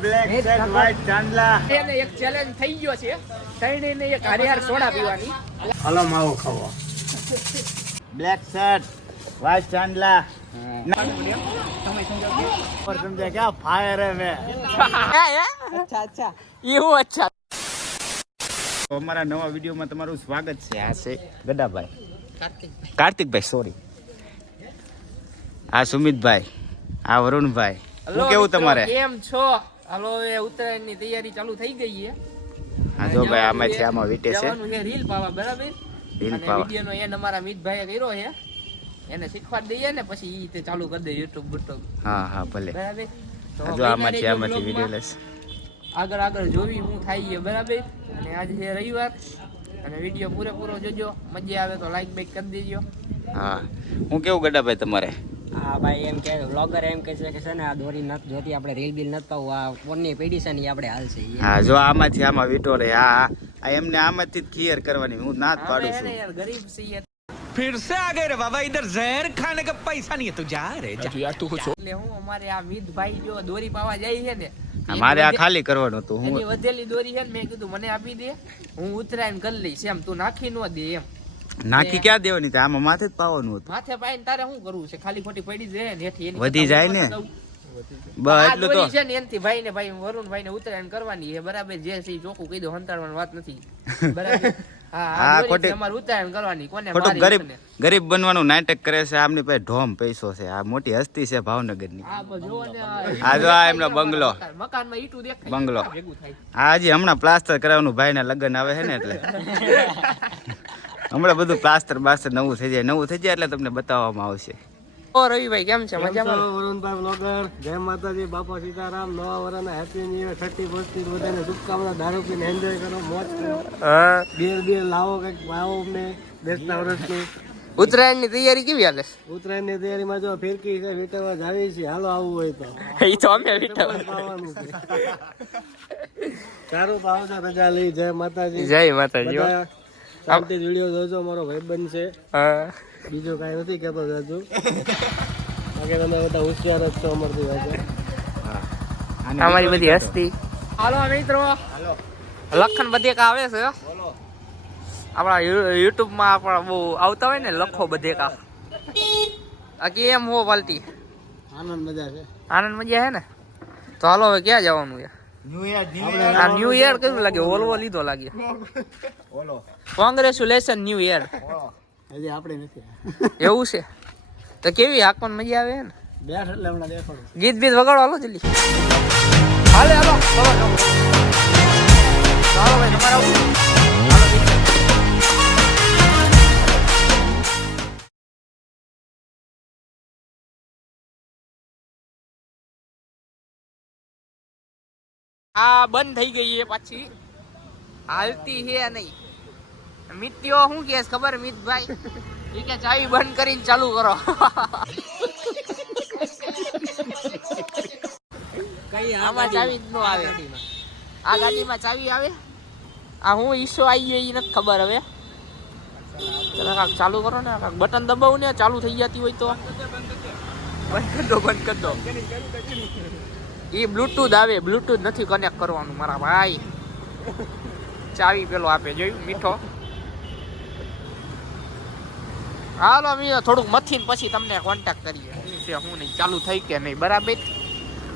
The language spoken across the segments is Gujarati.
બ્લેક શર્ટ વ્હાઈટ ચાંદલા એને એક ચેલેન્જ થઈ ગયો છે તઈને એક હરિહર સોડા પીવાની હલો માવો ખાવો બ્લેક શર્ટ વ્હાઈટ ચાંદલા और समझे क्या फायर है मैं અચ્છા એવું અચ્છા તો અમારા નવા વિડીયોમાં તમારું સ્વાગત છે આ છે ગડાભાઈ કાર્તિકભાઈ સોરી આ સુમિતભાઈ આ વરુણભાઈ શું કેવું તમારે કેમ છો હાલો એ ઉત્તરાયણની તૈયારી ચાલુ થઈ ગઈ છે હા જો ભાઈ આમાંથી આમાં વીટે છે જવાનું છે રીલ પાવા બરાબર રીલ અને પાવા વિડિયોનો એન અમારા મિતભાઈએ કર્યો છે એને શીખવા દઈએ ને પછી ઈ તે ચાલુ કરી દે YouTube હા હા ભલે બરાબર તો જો આમાંથી વિડીયો લેશે આગળ જોવી હું થાય છે બરાબર અને આજે છે રવિવાર અને વિડીયો પૂરેપૂરો જોજો મજા આવે તો લાઈક બેક કરી દેજો હા હું કેવું ગડાભાઈ તમારે હા ભાઈ એમ કે વ્લોગર એમ કહે છે કે છે ને આ દોરી નથી જોતી આપણે રીલ બિલ નથી પાવું આ ફોનની પેઢી છે ને ઈ આપણે હાલશે હા જો આમાંથી આમાં વીટો રે હા આ એમને આમાંથી જ ક્લિયર કરવાની હું ના જ પાડું છું યાર ગરીબ છીએ फिर से आ गए रे बाबा इधर जहर खाने का पैसा नहीं है तू जा रे जा यार तू कुछ એટલે હું અમારે આ મિતભાઈ જો દોરી પાવા જાય છે ને મારે આ ખાલી કરવાનું હતું એની હું વધેલી દોરી છે ને મેં કીધું મને આપી દે હું ઉતરાયણ કરી લઈશ એમ તું નાખી નો દે એમ નાખી ક્યાં દેવાની હતી આમાં માથે જ પાવાનું હતું માથે પાઈને તારે શું કરવું છે ખાલી ખોટી પડી જાય ને હેઠી એની વધી જાય ને બસ આ એટલું તો દોરી છે ને એનથી ભાઈ ને ભાઈ વરુણભાઈ ને ઉતરાયણ કરવાની છે બરાબર જે છે ઈ ચોખ્ખું કહી દો હંતાડવાની વાત નથી બરાબર હા હા, આ ખોટી- અમારે ઉતરાયણ કરવાની કોને ખોટું મારી છે ને. ગરીબ બનવાનું નાટક કરે છે આમની પાસે ઢોમ પૈસો છે આ મોટી હસ્તી છે ભાવનગરની આ બધું ને આ જો આ એમનો બંગલો મકાનમાં ઈટું દેખાય બંગલો ભેગું થાય આ હજી હમણાં પ્લાસ્ટર કરાવવાનું ભાઈના લગ્ન આવે છે ને એટલે હમણાં બધું પ્લાસ્ટર બાસ્ટર નવું થઈ જાય એટલે તમને બતાવવામાં આવશે ઓ રવિભાઈ કેમ છે મજામાં વરુણભાઈ વ્લોગર જય માતાજી બાપા સીતારામ નવા વર્ષના હેપી ન્યુ યર 30 બધાને શુભકામના દારૂ પીને એન્જોય કરો મોજ કરો બેર લાવો કંઈક ભાવો અમને બેસતા વર્ષની ઉત્તરાયણ ની તૈયારી કેવી હાલે ઉત્તરાયણની તૈયારીમાં જો ફિરકી છે વીટવા જાવી છે હાલો આવવું હોય તો એ તો અમે વિઠ્ઠલ પાવાનું છે સારું પાવ છો રજા લઈ જય માતાજી જય માતાજી હો. બધા શાંતિ વિડીયો જોજો મારો ભાઈબંધ છે હા. બીજું કાંઈ નથી કહેતો જાજુ બાકી તમે બધા હોશિયાર જ છો અમારથી જાજુ અમારી બધી હસ્તી હાલો મિત્રો લખન બધેકા આવે છે આપણા યુટ્યુબ માં આપણા બહુ આવતા હોય ને લખો બધેકા આ કેમ હો પાલટી આનંદ મજા છે આનંદ મજા હે ને તો હાલો હવે ક્યાં જવાનું છે આ ન્યુ યર કેવું લાગે ઓલવો લીધો લાગે કોંગ્રેચ્યુલેશન ન્યુ યર હજી આપણે નથી એવું છે તો કેવી હાકવાની મજા આવે ને બેઠ એટલે હમણાં દેખાડું ગીત બીત વગાડો હાલો જલ્દી હાલે હાલો ચલો ચલો ચાલો ભાઈ તમારે આવું હાલો મિત્રો. આ બંધ થઈ ગઈ છે પાછી હાલતી છે નહીં મિત્યો શું કે ખબર મિતભાઈ એ કે ચાવી બંધ કરીને ચાલુ કરો આમાં ચાવી જ નો આવે આ ગાડીમાં ચાવી આવે આ હું ઈશો આવી ગયો એ નથી ખબર હવે ચાલો કાંક ચાલુ કરો ને કાંક બટન દબાવું ને ચાલુ થઈ જતી હોય તો બંધ કરી દો એ બ્લૂટૂથ આવે બ્લૂટૂથ નથી કનેક્ટ કરવાનું મારા ભાઈ ચાવી પેલો આપે જોયું મીઠો હાલો અમે થોડુંક મથીને પછી તમને કોન્ટેક્ટ કરીએ શું છે હું નહીં ચાલુ થઈ કે નહીં બરાબર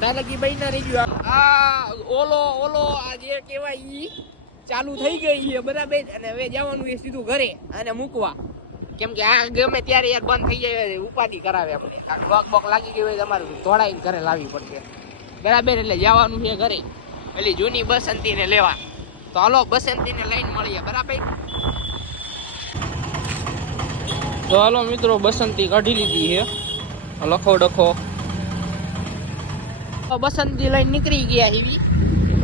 તાલકી ભાઈ ના રહી ગયું આ ઓલો આ જે કહેવાય ઈ ચાલુ થઈ ગઈ છે બરાબર અને હવે જવાનું છે સીધું ઘરે અને મૂકવા કેમ કે આ ગમે ત્યારે યાર બંધ થઈ જાય ઉપાધિ કરાવે આપણે બોક લાગી ગઈ હોય તમારે ધોળાઈને ઘરે લાવવી પડશે બરાબર એટલે જવાનું છે ઘરે પેલી જૂની બસંતીને લેવા તો હાલો બસંતીને લઈને મળીએ બરાબર તો હાલો મિત્રો બસંતી કાઢી લીધી છે લખો ડખો બસંતી લઈને નીકળી ગયા હીવી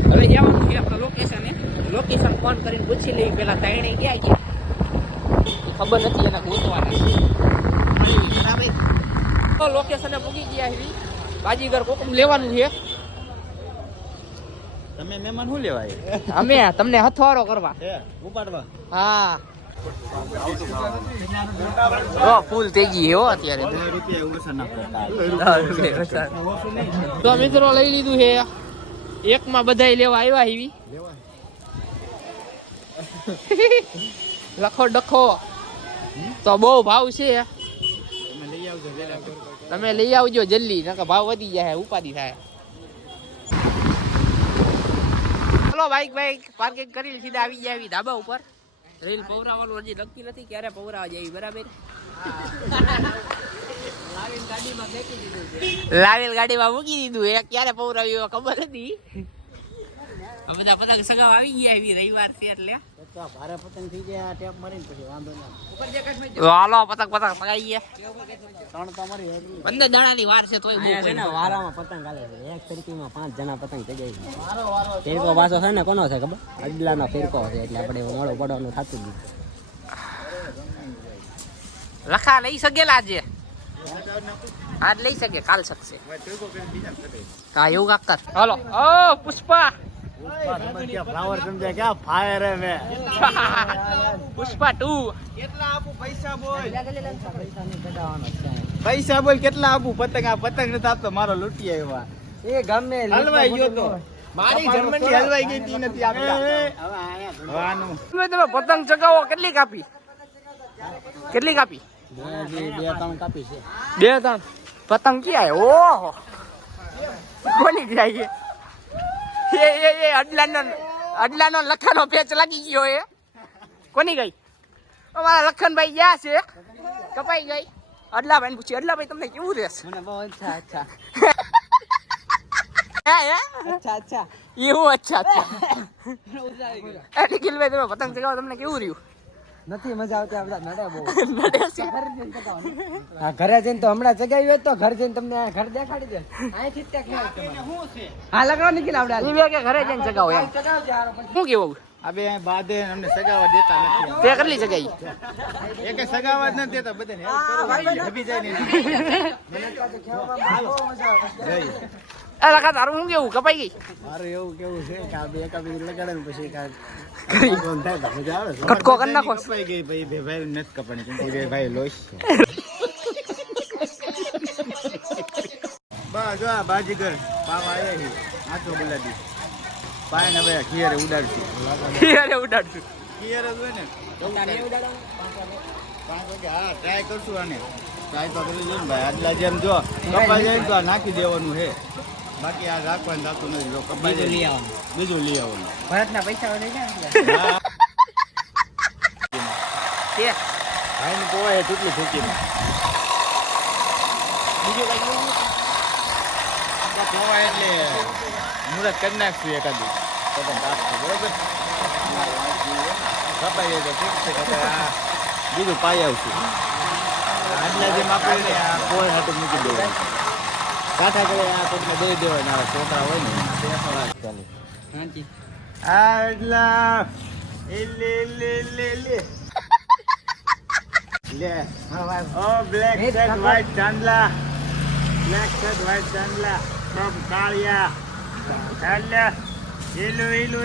હવે જવાનું છે આપણે લોકેશન ફોન કરીને પૂછી લઈ પેલા તાઈને ક્યાં ગયા ખબર નથી એને ગોતવાના બરાબર તો લોકેશને પૂગી ગયા હીવી બાજીગર કોકમ લેવાનું છે તમે મહેમાન શું લેવાય અમે તમને હથવારો કરવા ઉપાડવા હા ફૂલ થઈ ગઈ હો અત્યારે 10 રૂપિયા ઓછા ના કરતા તો મિત્રો લઈ લીધું છે એકમાં બધાય લેવા આવ્યા એવી લખો ડખો તો બહુ ભાવ છે તમે લઈ આવજો જલ્દી નકર ભાવ વધી જાય ઉપાધિ થાય ચલો બાઈક પાર્કિંગ કરી સીધા આવી જાય ધાબા ઉપર રેલ પૌરાવાનું હજી નક્કી નથી ક્યારે પૌરાવા જાય બરાબર લાવેલ ગાડીમાં મૂકી દીધું એ ક્યારે પૌરાવ્યું ખબર નથી બધા પતંગ સગાવ આવી ગયા એવી રવિવાર છે એટલે ભારે પતંગ થઈ ગયા ટેપ મારીને પછી વાંધો ના હાલો પતંગ પગાઈ ગયા 3 તો મારી 15 દાડાની વાર છે તોય બહુ છે ને વારામાં પતંગ હાલે છે એક તરીકેમાં 5 જણા પતંગ થઈ જાય ફેરકો પાછો છે ને કોનો છે ખબર અડલાનો ફેરકો છે એટલે આપણે મોડો પડવાનું થતું જ લખા લઈ સકેલા છે આજ લઈ શકે કાલ શકશે કા એવું કાક કર હાલો ઓ પુષ્પા ફ્લાવર સમજ્યા ક્યાં ફાયર હે મે પુષ્પા 2 કેટલા આપું પૈસા બોલ પૈસા બોલ કેટલા આપું પતંગ આ પતંગ નથી આપતો મારો લૂંટી આવ્યા એ ગમે હલવાઈ ગયો તો મારી જર્મની હલવાઈ ગઈ તી નથી આપતા તમે પતંગ ચગાવો કેટલી કાપી બે ત્રણ કાપી છે 2-3 પતંગ ક્યાં ઓહો કોની જાય એ અડલાનો લખાનો પેચ લાગી ગયો એ કોની ગઈ અમારા લખનભાઈ ગયા છે કપાઈ ગઈ અડલાભાઈ પૂછી અડલાભાઈ તમને કેવું રહેશે મને બહુ અચ્છા એવું અચ્છા નિખિલભાઈ તમે પતંગ ચગાવો તમને કેવું રહ્યું નથી મજા આવતી આ બધા નડે બહુ નડે છે હા ઘરે જઈને તો હમણાં જગાવી હોય તો ઘર જઈને તમને ઘર દેખાડી દે અહીંથી જ ત્યાં હા લગાવ નીકળી આપણે એ બે કે ઘરે જઈને ચગાવો એમ શું કેવું આ બે બાદે અમને સગાવા દેતા નથી તે કેટલી જગાઈ એકે સગાવા જ નથી દેતા બધાને હેલ્પ જાય ને એ લખા તારું શું કેવું કપાઈ ગઈ મારું એવું કેવું છે કે આ બે એકાબી લગાડે ને પછી મજા આવે કટકો કરી નાખો કપાઈ ગઈ ભાઈ બે ભાઈ નથી કપાણી કેમ કે બે ભાઈ લોહી બસ જો આ બાજીગર પાવ આયા છે આટલો બોલાડી પાય ને ભાઈ ખીયરે ઉડાડતી ઉડાડશું ખીયરે જ હોય ને 5 વાગે હા ટ્રાય કરશું આને ટ્રાય તો કરી લઈને ભાઈ આટલા જેમ જો કપાઈ જાય તો આ નાખી દેવાનું છે બાકી આ રાખવાનું થતું નથી જો કપાઈ જાય બીજું લઈ આવવાનું ભરતના પૈસા લઈ જાય કે ભાઈ ને પોવાય ટૂટલી ફૂકીને બીજું કઈ પોવાય એટલે મુહૂર્ત કરી નાખશું એકાદું પતંગ કાપશું બરોબર કપાઈ જાય તો ઠીક છે કે બીજું પાઈ આવશું આટલા જેમ આપણે આ પોળ હાટું મૂકી દેવાનું કાંઠા કરે આ કોઈને દઈ દેવાના આવે છોકરા હોય ને ચાલો આટલા લે ઓ બ્લેક શર્ટ વ્હાઈટ ચાંદલા બ્લેક શર્ટ વ્હાઈટ ચાંદલા સબ કાળિયા ચાંદલા ઈલુ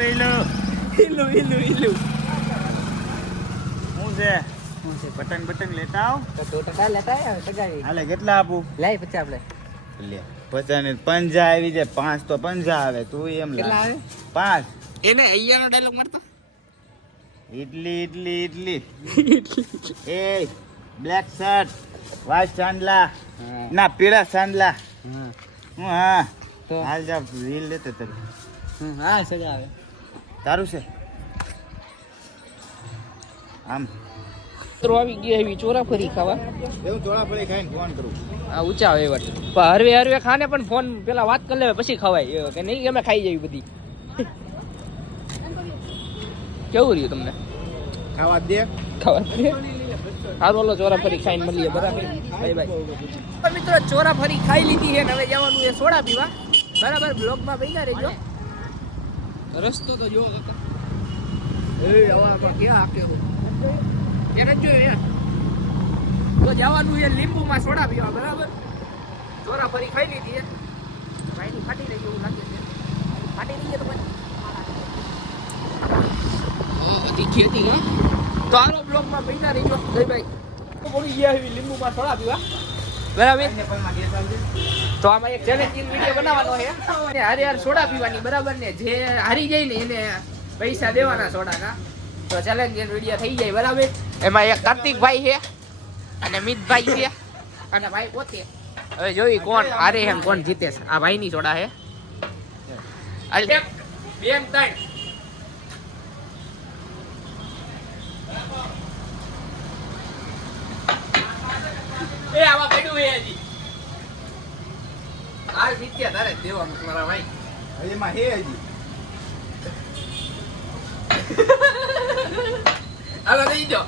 હું છે પતંગ લેતા આવ તો ટકા લેતા આવ્યા સગાવી હાલે કેટલા આપું લાઈ પછી આપણે લે 50 ને 5 આવી જાય 5 તો 5 આવે તું એમ કેટલા લાગે આવે 5 એને અહીંયાનો ડાયલોગ મારતો ઇડલી એ બ્લેક શર્ટ વ્હાઈટ ચાંદલા ના પીળા ચાંદલા હા તો હાલ જા રીલ લેતે તારી હા સગા આવે તારું છે આમ આવી ગયા એવી ચોરાફરી ખાવા એવું ચોળાફળી ખાઈને ફોન કરું આ ઊંચા આવે વટ પણ હરવે ખાને પણ ફોન પેલા વાત કરી લેવે પછી ખવાય કે નહીં અમે ખાઈ જવી બધી કેવું રહ્યું તમને ખાવા દે સારું ઓલો ચોરાફરી ખાઈને મળીએ બરાબર બાય મિત્રો ચોરાફરી ખાઈ લીધી છે ને હવે જવાનું એ સોડા પીવા બરાબર બ્લોગમાં બેસા રહેજો રસ્તો તો જોવો કાકા એ હવા પણ ક્યાં કેવું એને જોયું તો જવાનું એ લીંબુમાં સોડા પીવા બરાબર ચોરાફરી ખાઈ લીધી ભાઈની ફાટી રહી એવું લાગે છે ફાટી રહી તો તીખી હતી હા તો આનો બ્લોગમાં બેસા રહીજો જય ભાઈ પડી ગયા એવી લીંબુમાં સોડા પીવા બરાબર. તો આમાં એક ચેલેન્જિંગ વિડીયો બનાવવાનો છે અને હારે હાર સોડા પીવાની, બરાબર ને? જે હારી જાય ને એને પૈસા દેવાના સોડાના. તો ચેલેન્જિંગ વિડીયો થઈ જાય, બરાબર. એમાં એક કાર્તિકભાઈ છે અને મિતભાઈ છે અને ભાઈ પોતે. હવે જોઈ કોણ હારે એમ કોણ જીતે છે. આ ભાઈની સોડા છે. હાલ 1 2 3. એ આવા પડ્યું હે હજી. આ જીત્યા તારે દેવાનું મારા ભાઈ. એમાં હે હજી. હાલો દઈ દો.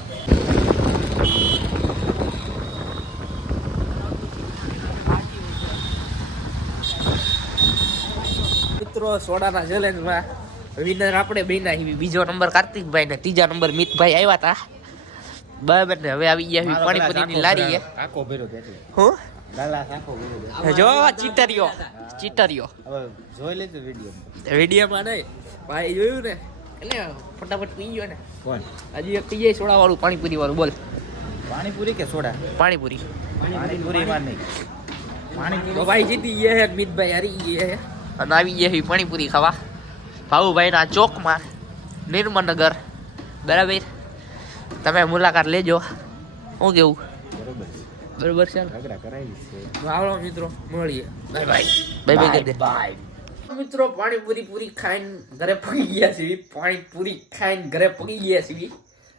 મિત્રો સોડાના ચેલેન્જમાં વિનર આપણે બેના બીજો નંબર કાર્તિકભાઈ ને ત્રીજા નંબર મિતભાઈ આવ્યા હતા, બરાબર ને? હવે આવી ગયા પાણીપુરીની લારી છે. આખો ભેરો એટલે હું લાલા આખો ભેરો. જો ચીટરિયો હવે જોઈ લેજો વિડીયોમાં નહીં ભાઈ, જોયું ને એટલે ફટાફટ પી ગયો ને. કોણ? હજી એક પી જાય સોડા વાળું, પાણીપુરી વાળું. બોલ. પાણીપુરી કે સોડા? પાણીપુરી. પાણીપુરીમાં નહીં. તો ભાઈ જીતી ગયા છે, મિતભાઈ હારી ગયા છે અને આવી ગયા છે પાણીપુરી ખાવા ભાવુભાઈના ચોકમાં, નિર્મનગર, બરાબર. તમે મુલાકાત લેજો. શું કેવું? બરોબર છે. ઝઘડા કરાવી છે. આવડો મિત્રો, મળીએ. Bye bye. બાય બાય કરી દે. મિત્રો પાણીપુરી પૂરી ખાઈને ઘરે પગી ગયા છે. પાણીપુરી ખાઈને ઘરે પગી ગયા છે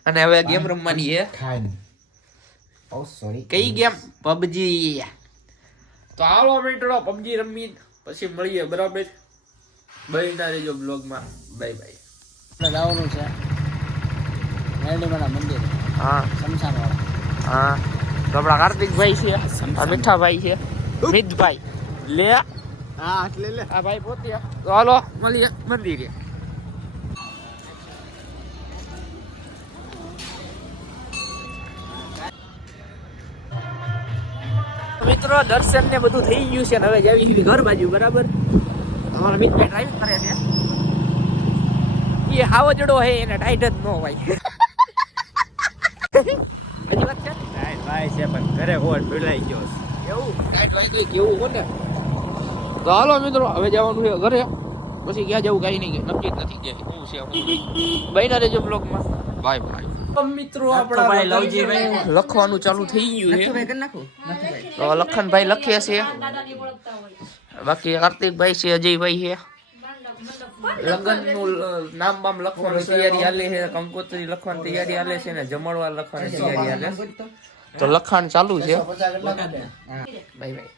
અને હવે ગેમ રમવાની છે. ખાઈને. ઓ સોરી. કઈ ગેમ? પબજી. તો આવડો મિત્રો પબજી રમી પછી મળીએ, બરાબર. બહીના રહેજો બ્લોગમાં. Bye bye. જવાનું છે મેરડીમાના મંદિર, હા શમશાન વાળા. હા. તો આપણા કાર્તિકભાઈ છે, આ મીઠાભાઈ છે, મિતભાઈ લે. હા એટલે લે. આ ભાઈ પોતે. તો હાલો મળીએ મંદિરે. મિત્રો દર્શન ને બધું થઈ ગયું છે ને હવે જાવી ઘર બાજુ, બરાબર. અમારા મિતભાઈ ડ્રાઈવિંગ કરે છે. એ હાવો જડો હે એને ટાઈટ જ ન હોય. હજી વાત છે ભાઈ છે પણ ઘરે હોટ ભીડાઈ ગયો છે. એવું ટાઈટ વાગી કેવું હોને. તો હાલો મિત્રો હવે જવાનું છે ઘરે, પછી ક્યાં જવું કઈ નહીં, નક્કી જ નથી કે શું છે. બહીના રહેજો બ્લોગમાં. Bye bye. મિત્રો આપણા લખવાનું ચાલુ થઈ ગયું છે. તો લખનભાઈ લખે છે, બાકી કાર્તિકભાઈ છે, અજયભાઈ છે. લગ્નનું નામ બામ લખવાની તૈયારી હાલે છે, કંકોત્રી લખવાની તૈયારી હાલે છે ને જમણવાર લખવાની તૈયારી હાલે છે. તો લખાણ ચાલુ છે. Bye bye.